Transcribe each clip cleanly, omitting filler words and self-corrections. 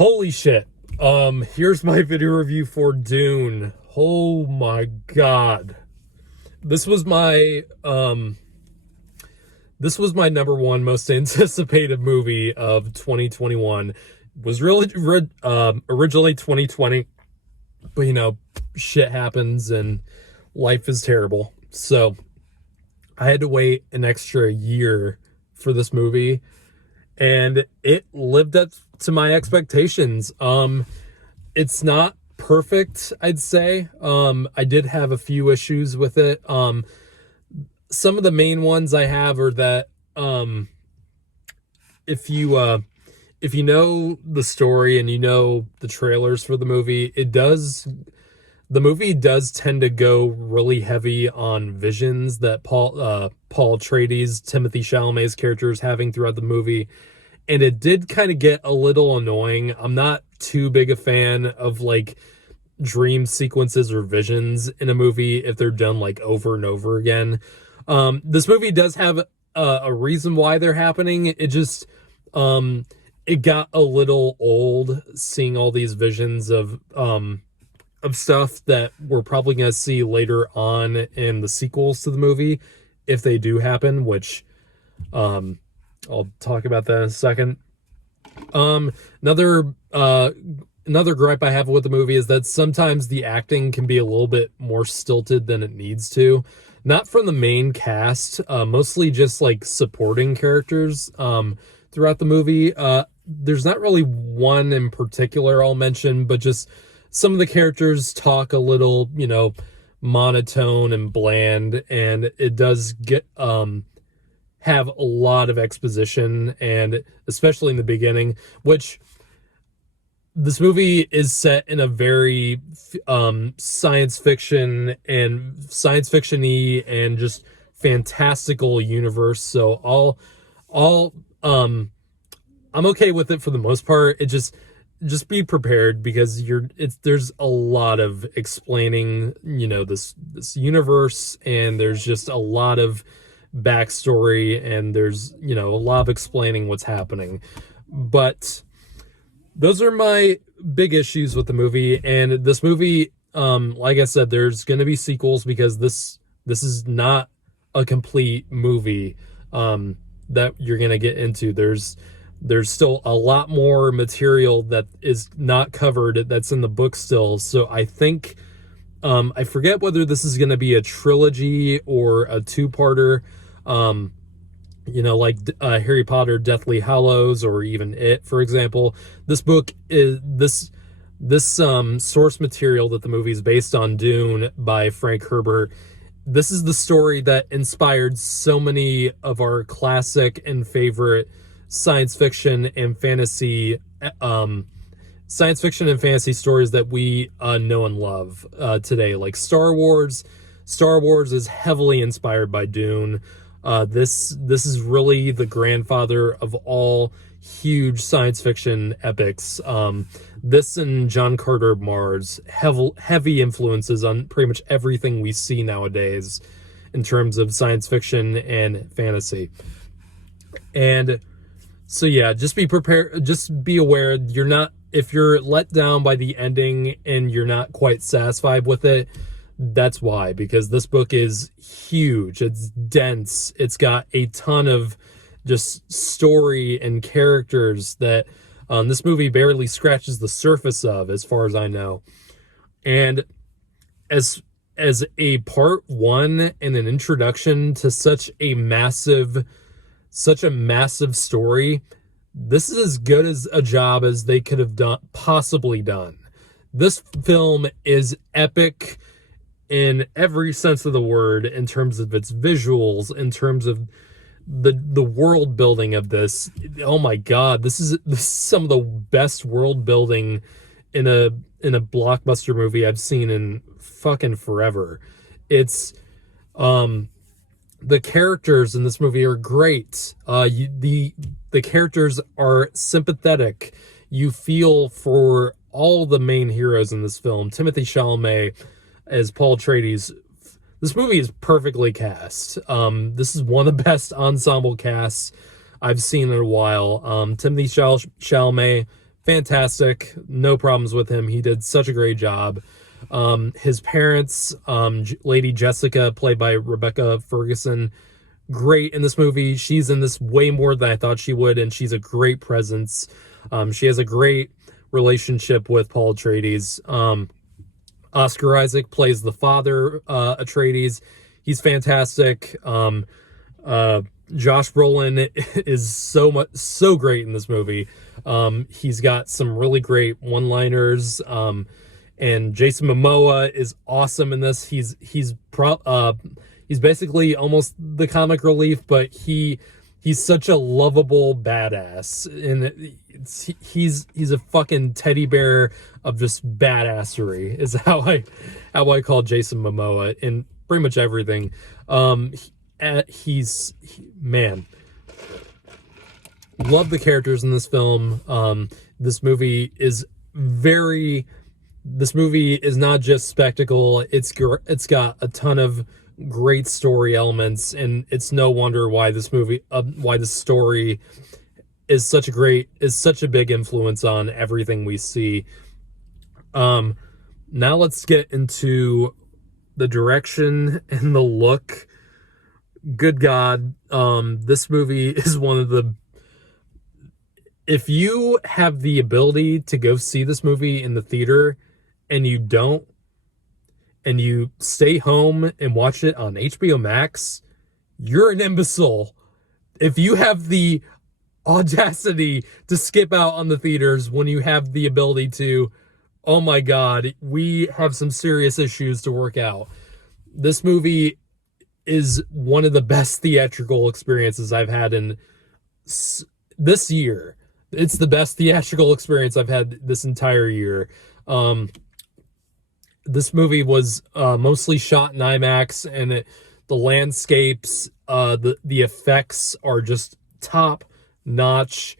Holy shit. Here's my video review for Dune. Oh my god. This was my number one most anticipated movie of 2021. Was really originally 2020, but shit happens and life is terrible. So I had to wait an extra year for this movie, and it lived up to my expectations. It's not perfect, I'd say. I did have a few issues with it. Some of the main ones I have are that if you know the story and you know the trailers for the movie, the movie does tend to go really heavy on visions that Paul Atreides, Timothee Chalamet's character, is having throughout the movie. And it did kind of get a little annoying. I'm not too big a fan of like dream sequences or visions in a movie if they're done like over and over again. This movie does have a reason why they're happening. It just it got a little old seeing all these visions of stuff that we're probably going to see later on in the sequels to the movie, if they do happen, which I'll talk about that in a second. Another gripe I have with the movie is that sometimes the acting can be a little bit more stilted than it needs to. Not from the main cast, mostly just like supporting characters throughout the movie. There's not really one in particular I'll mention, but just some of the characters talk a little, monotone and bland, and it does get have a lot of exposition, and especially in the beginning, which this movie is set in a very science fiction-y and just fantastical universe. So I'm okay with it for the most part. It just be prepared, because there's a lot of explaining, this universe, and there's just a lot of backstory, and there's a lot of explaining what's happening. But those are my big issues with the movie. And this movie, like I said, there's going to be sequels, because this is not a complete movie that you're going to get into. There's still a lot more material that is not covered that's in the book still. So I think I forget whether this is going to be a trilogy or a two-parter, like Harry Potter Deathly Hallows, or even It, for example. This book is this source material that the movie is based on, Dune by Frank Herbert. This is the story that inspired so many of our classic and favorite science fiction and fantasy stories that we know and love today, like Star Wars. Star Wars is heavily inspired by Dune. This is really the grandfather of all huge science fiction epics. This and John Carter of Mars, heavy influences on pretty much everything we see nowadays in terms of science fiction and fantasy. And so yeah, just be prepared, just be aware, if you're let down by the ending and you're not quite satisfied with it, that's why, because this book is huge. It's dense. It's got a ton of just story and characters that this movie barely scratches the surface of, as far as I know. And as a part one and an introduction to such a massive story, this is as good as a job as they could have possibly done. This film is epic in every sense of the word, in terms of its visuals, in terms of the world building of this. Oh my god, this is some of the best world building in a blockbuster movie I've seen in fucking forever. It's the characters in this movie are great. The characters are sympathetic. You feel for all the main heroes in this film. Timothee Chalamet as Paul Atreides. This movie is perfectly cast. This is one of the best ensemble casts I've seen in a while. Timothee Chalamet fantastic. No problems with him. He did such a great job. His parents, Lady Jessica, played by Rebecca Ferguson, great in this movie. She's in this way more than I thought she would, and she's a great presence. She has a great relationship with Paul Atreides. Oscar Isaac plays the father, Atreides. He's fantastic. Josh Brolin is so great in this movie. He's got some really great one-liners. And Jason Momoa is awesome in this. He's basically almost the comic relief, but he's such a lovable badass, and he's a fucking teddy bear of just badassery is how I call Jason Momoa in pretty much everything. Man, love the characters in this film. This movie is not just spectacle. It's got a ton of great story elements, and it's no wonder why this story is such a big influence on everything we see. Now let's get into the direction and the look. Good God, this movie is one of the... If you have the ability to go see this movie in the theater and you don't, and you stay home and watch it on HBO Max, you're an imbecile. If you have the audacity to skip out on the theaters when you have the ability to, oh my God, we have some serious issues to work out. This movie is one of the best theatrical experiences I've had in this year. It's the best theatrical experience I've had this entire year. This movie was mostly shot in IMAX, and the landscapes, the effects are just top notch.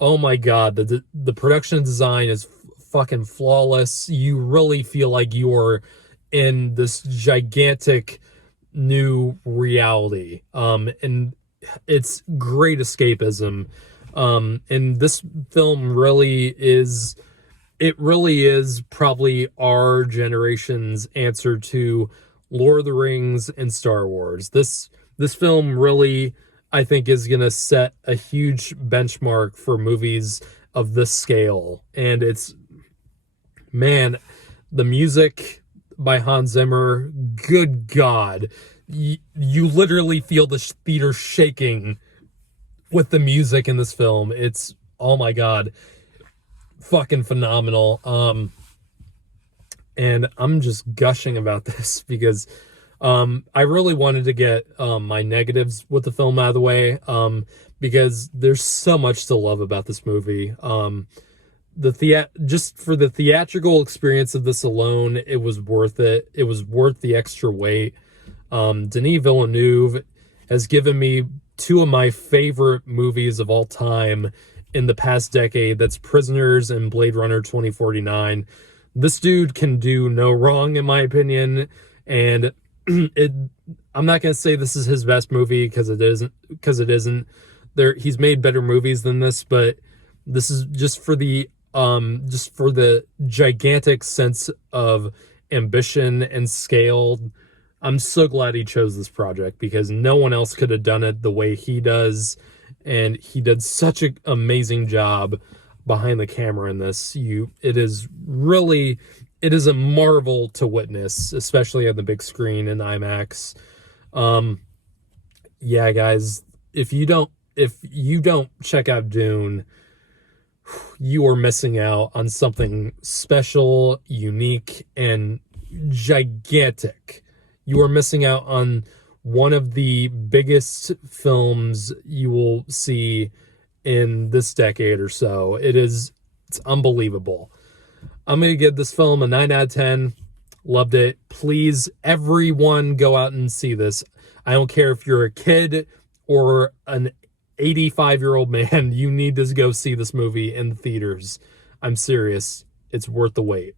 Oh my God, the production design is fucking flawless. You really feel like you're in this gigantic new reality, and it's great escapism. And this film really is probably our generation's answer to Lord of the Rings and Star Wars. This film really, I think, is going to set a huge benchmark for movies of this scale. And the music by Hans Zimmer, good God. You literally feel the theater shaking with the music in this film. It's, oh my God, fucking phenomenal. And I'm just gushing about this because I really wanted to get my negatives with the film out of the way, because there's so much to love about this movie. Just for the theatrical experience of this alone, it was worth it. It was worth the extra weight. Denis Villeneuve has given me two of my favorite movies of all time in the past decade. That's Prisoners and Blade Runner 2049. This dude can do no wrong, in my opinion. And I'm not going to say this is his best movie, because it isn't. He's made better movies than this, but this is just for the gigantic sense of ambition and scale. I'm so glad he chose this project, because no one else could have done it the way he does. And he did such an amazing job behind the camera in this. It is a marvel to witness, especially on the big screen in IMAX. Yeah, guys, if you don't check out Dune, you are missing out on something special, unique, and gigantic. You are missing out on one of the biggest films you will see in this decade or so. It's unbelievable. I'm going to give this film a 9 out of 10. Loved it. Please, everyone, go out and see this. I don't care if you're a kid or an 85-year-old man. You need to go see this movie in the theaters. I'm serious. It's worth the wait.